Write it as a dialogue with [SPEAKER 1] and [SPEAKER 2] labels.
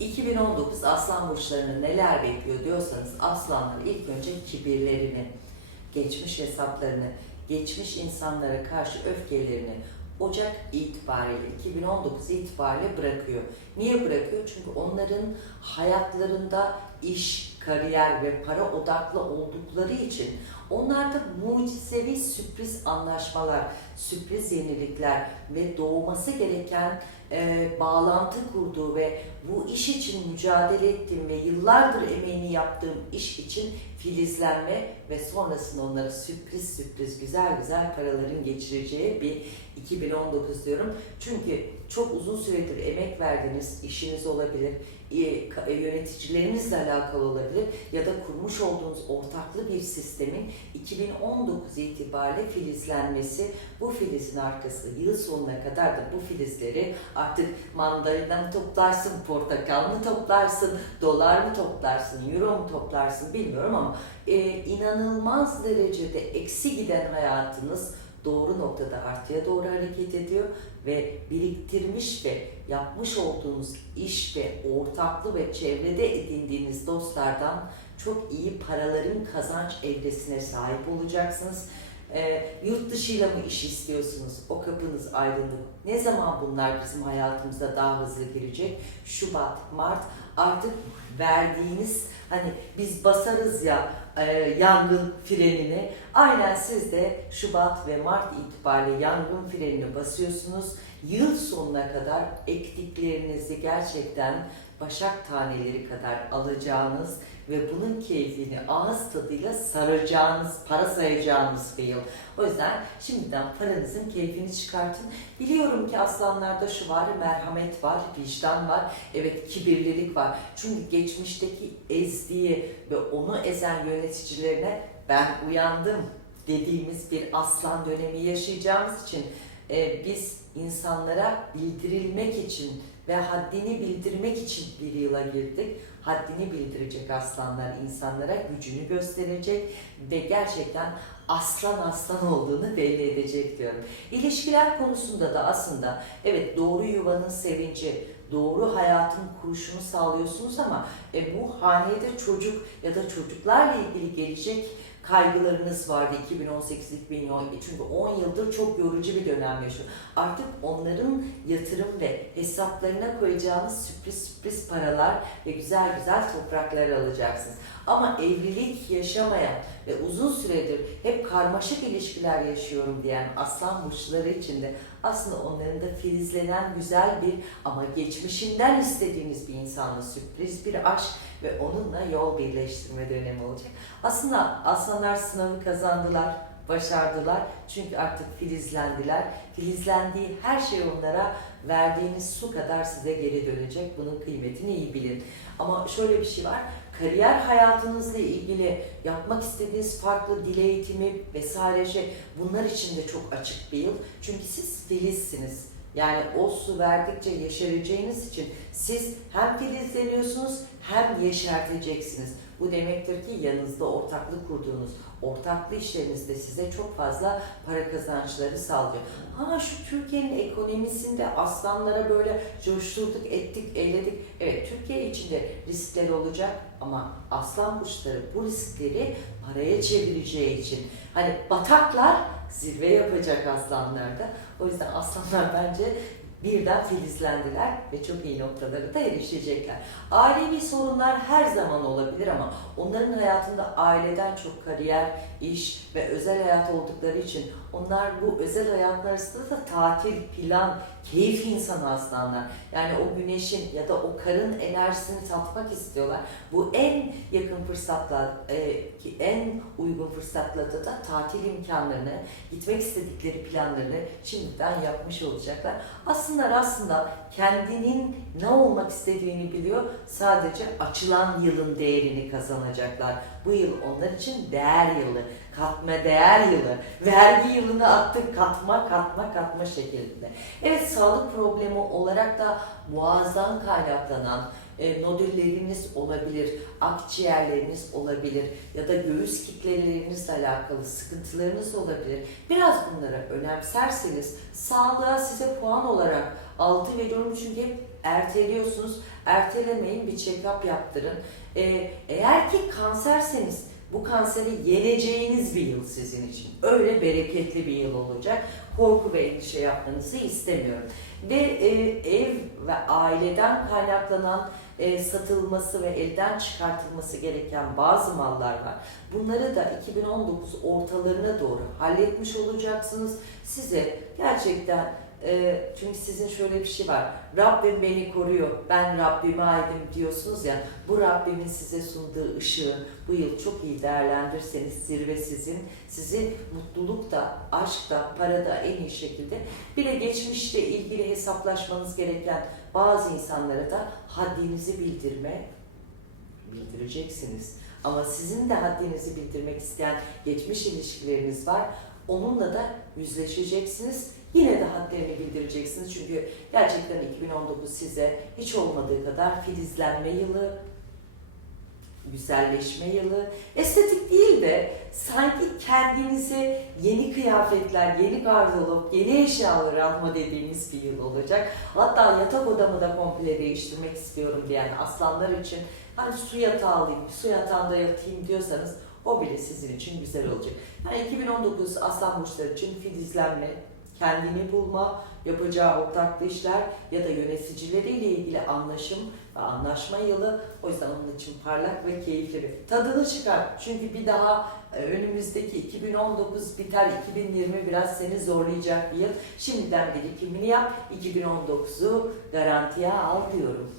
[SPEAKER 1] 2019 aslan burçlarını neler bekliyor diyorsanız aslanlar ilk önce kibirlerini, geçmiş hesaplarını, geçmiş insanlara karşı öfkelerini Ocak itibariyle 2019 itibariyle bırakıyor. Niye bırakıyor? Çünkü onların hayatlarında iş, kariyer ve para odaklı oldukları için onlarda mucizevi sürpriz anlaşmalar, sürpriz yenilikler ve doğması gereken e, bağlantı kurduğu ve bu iş için mücadele ettiğim ve yıllardır emeğini yaptığım iş için filizlenme ve sonrasında onlara sürpriz sürpriz güzel güzel paraların geçireceği bir 2019 diyorum. Çünkü çok uzun süredir emek verdiğiniz işiniz olabilir, e, e, yöneticilerinizle alakalı olabilir ya da kurmuş olduğunuz ortaklı bir sistemin 2019 itibariyle filizlenmesi, bu filizin arkası yıl sonuna kadar da bu filizleri artık mandalina mı toplarsın, portakal mı toplarsın, dolar mı toplarsın, euro mu toplarsın bilmiyorum ama e, inanılmaz derecede eksi giden hayatınız doğru noktada artıya doğru hareket ediyor ve biriktirmiş ve yapmış olduğunuz iş ve ortaklı ve çevrede edindiğiniz dostlardan çok iyi paraların kazanç evresine sahip olacaksınız. Ee, yurt dışıyla mı iş istiyorsunuz? O kapınız aydınlık. Ne zaman bunlar bizim hayatımıza daha hızlı girecek? Şubat, Mart artık verdiğiniz hani biz basarız ya e, yangın frenini. Aynen siz de Şubat ve Mart itibariyle yangın frenini basıyorsunuz. Yıl sonuna kadar ektiklerinizi gerçekten başak taneleri kadar alacağınız ve bunun keyfini ağız tadıyla saracağınız, para sayacağınız bir yıl. O yüzden şimdiden paranızın keyfini çıkartın. Biliyorum ki aslanlarda şu var, merhamet var, vicdan var, evet kibirlilik var. Çünkü geçmişteki ezdiği ve onu ezen yöneticilerine ben uyandım dediğimiz bir aslan dönemi yaşayacağımız için e, biz insanlara bildirilmek için ve haddini bildirmek için bir yıla girdik. Haddini bildirecek aslanlar insanlara gücünü gösterecek ve gerçekten aslan aslan olduğunu belli edecek diyorum. İlişkiler konusunda da aslında evet doğru yuvanın sevinci, doğru hayatın kuruşunu sağlıyorsunuz ama e, bu hanede çocuk ya da çocuklarla ilgili gelecek kaygılarınız vardı 2018-2010 çünkü 10 yıldır çok yorucu bir dönem yaşıyor. Artık onların yatırım ve hesaplarına koyacağınız sürpriz sürpriz paralar ve güzel güzel topraklar alacaksınız. Ama evlilik yaşamayan ve uzun süredir hep karmaşık ilişkiler yaşıyorum diyen aslan burçları için de aslında onların da filizlenen güzel bir ama geçmişinden istediğiniz bir insanla sürpriz bir aşk ve onunla yol birleştirme dönemi olacak. Aslında aslanlar sınavı kazandılar, başardılar. Çünkü artık filizlendiler. Filizlendiği her şey onlara verdiğiniz su kadar size geri dönecek. Bunun kıymetini iyi bilin. Ama şöyle bir şey var. Kariyer hayatınızla ilgili yapmak istediğiniz farklı dil eğitimi vesaire şey bunlar için de çok açık bir yıl. Çünkü siz filizsiniz. Yani o su verdikçe yeşereceğiniz için siz hem filizleniyorsunuz hem yeşerteceksiniz. Bu demektir ki yanınızda ortaklık kurduğunuz ortaklı işlerinizde size çok fazla para kazançları sağlıyor. Ha şu Türkiye'nin ekonomisinde aslanlara böyle coşturduk, ettik, eyledik. Evet Türkiye içinde riskler olacak ama aslan burçları bu riskleri paraya çevireceği için hani bataklar zirve yapacak aslanlarda. O yüzden aslanlar bence birden filizlendiler ve çok iyi noktalara da erişecekler. Ailevi sorunlar her zaman olabilir ama onların hayatında aileden çok kariyer, iş ve özel hayat oldukları için onlar bu özel hayatlar arasında da tatil, plan, keyif insanı aslanlar. Yani o güneşin ya da o karın enerjisini tatmak istiyorlar. Bu en yakın fırsatla, e, ki en uygun fırsatlarda da tatil imkanlarını, gitmek istedikleri planlarını şimdiden yapmış olacaklar. Aslında aslında kendinin ne olmak istediğini biliyor. Sadece açılan yılın değerini kazanacaklar. Bu yıl onlar için değer yılı, katma değer yılı, vergi yılını attık katma katma katma şeklinde. Evet sağlık problemi olarak da boğazdan kaynaklanan e, nodülleriniz olabilir, akciğerleriniz olabilir ya da göğüs kitlelerinizle alakalı sıkıntılarınız olabilir. Biraz bunlara önemserseniz sağlığa size puan olarak 6 veriyorum çünkü hep erteliyorsunuz. Ertelemeyin bir check-up yaptırın. Ee, eğer ki kanserseniz bu kanseri yeneceğiniz bir yıl sizin için. Öyle bereketli bir yıl olacak. Korku ve endişe yapmanızı istemiyorum. Ve e, ev ve aileden kaynaklanan e, satılması ve elden çıkartılması gereken bazı mallar var. Bunları da 2019 ortalarına doğru halletmiş olacaksınız. Size gerçekten e, çünkü sizin şöyle bir şey var. Rabbim beni koruyor. Ben Rabbime aidim diyorsunuz ya. Bu Rabbimin size sunduğu ışığı bu yıl çok iyi değerlendirirseniz zirve sizin. Sizi mutlulukta, aşkta, parada en iyi şekilde bir de geçmişle ilgili hesaplaşmanız gereken bazı insanlara da haddinizi bildirme bildireceksiniz. Ama sizin de haddinizi bildirmek isteyen geçmiş ilişkileriniz var. Onunla da yüzleşeceksiniz. Yine de hadlerini bildireceksiniz. Çünkü gerçekten 2019 size hiç olmadığı kadar filizlenme yılı, güzelleşme yılı, estetik değil de sanki kendinize yeni kıyafetler, yeni gardırop, yeni eşyalar alma dediğimiz bir yıl olacak. Hatta yatak odamı da komple değiştirmek istiyorum diyen aslanlar için hani su yatağı alayım, su yatağında yatayım diyorsanız o bile sizin için güzel olacak. Yani 2019 aslan burçları için filizlenme, kendini bulma, yapacağı ortaklı işler ya da yöneticileriyle ilgili anlaşım ve anlaşma yılı. O yüzden onun için parlak ve keyifli bir. Tadını çıkar. Çünkü bir daha e, önümüzdeki 2019 biter, 2020 biraz seni zorlayacak bir yıl. Şimdiden birikimini yap, 2019'u garantiye al diyorum.